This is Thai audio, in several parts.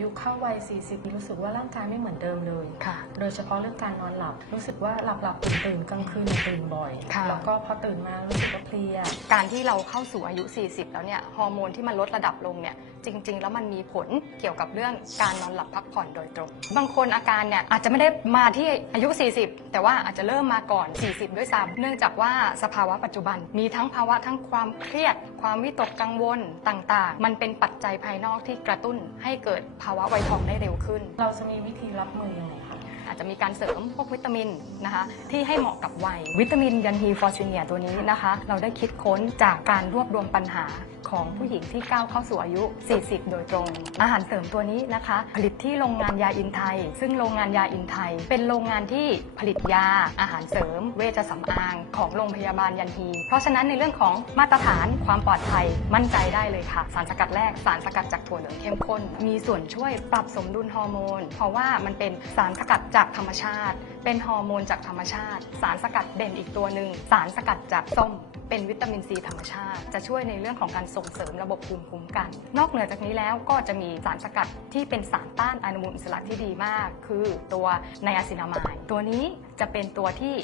ยุเข้าวัย 40 รู้สึกว่าร่างกายไม่เหมือนเดิมเลย ค่ะ โดยเฉพาะเรื่องการนอนหลับ รู้สึกว่าหลับหลับตื่นตื่นๆกลางคืนตื่นบ่อย ค่ะ แล้วก็พอตื่นมารู้สึกว่าเพลีย การที่เราเข้าสู่อายุ 40 แล้วเนี่ย ฮอร์โมนที่มันลดระดับลงเนี่ย จริง ๆ แล้วมันมีผลเกี่ยวกับเรื่องการนอนหลับพักผ่อนโดยตรง บางคนอาการเนี่ยอาจจะไม่ได้มาที่อายุ 40 แต่ว่าอาจจะเริ่มมาก่อน 40 ด้วยซ้ำเนื่องจากว่าสภาวะปัจจุบันมีทั้งภาวะทั้งความเครียด ความวิตกกังวลต่างๆ มันเป็นปัจจัยภายนอกที่กระตุ้นให้เกิดภาวะวัยทองได้เร็วขึ้น เราจะมีวิธีรับมือยังไงคะ อาจจะมีการเสริมพวกวิตามินนะคะที่ให้เหมาะกับวัย วิตามินยันฮีฟอร์ซิเนียตัวนี้นะคะ เราได้คิดค้นจากการรวบรวมปัญหาของผู้หญิงที่ก้าวเข้าสู่อายุ 40 โดยตรง อาหารเสริมตัวนี้นะคะ ผลิตที่โรงงานยาอินไทย ซึ่งโรงงานยาอินไทย เป็นโรงงานที่ผลิตยา อาหารเสริม เวชสำอาง ของโรงพยาบาลยันฮี เพราะฉะนั้นในเรื่องของมาตรฐานความปลอดภัยมั่นใจได้เลยค่ะ สารสกัดแรกสารสกัดจากถั่วเหลืองเข้มข้น มีส่วนช่วยปรับสมดุลฮอร์โมน เพราะว่ามันเป็นสารสกัดจากธรรมชาติ เป็นฮอร์โมนจากธรรมชาติ สารสกัดเด่นอีกตัวหนึ่งสารสกัดจากส้ม เป็นวิตามินซีธรรมชาติ จะช่วยในเรื่องของการส่งเสริมระบบภูมิคุ้มกัน นอกเหนือจากนี้แล้วก็จะมีสารสกัดที่เป็นสารต้านอนุมูลอิสระที่ดีมาก คือตัวไนอาซินามาย ตัวนี้จะเป็นตัวที่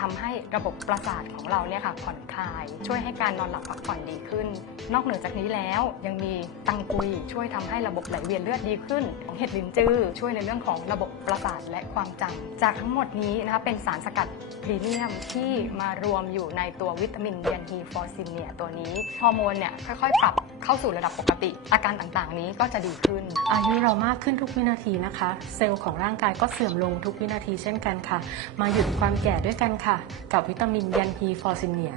ทำาให้ระบบประสาทของเราเนี่ยค่ะผ่อนคลาย ช่วยให้การนอนหลับพักผ่อนดีขึ้น นอกเหนือจากนี้แล้วยังมีตังกุยช่วยทำให้ระบบไหลเวียนเลือดดีขึ้นเห็ดลินจือช่วยในเรื่องของระบบประสาทและความจำจากทั้งหมดนี้นะคะเป็นสารสกัดพรีเมียมที่มารวมอยู่ในตัววิตามินเดียนฮีฟอร์ซินเนียตัวนี้ฮอร์โมนเนี่ยค่อยๆ ปรับเข้าสู่ระดับปกติ อาการต่างๆ นี้ก็จะดีขึ้น อายุเรามากขึ้นทุกวินาทีนะคะ เซลล์ของร่างกายก็เสื่อมลงทุกวินาทีเช่นกันค่ะ มาหยุดความแก่ด้วยกันค่ะ กับวิตามินยันฮีฟอร์ซินเนีย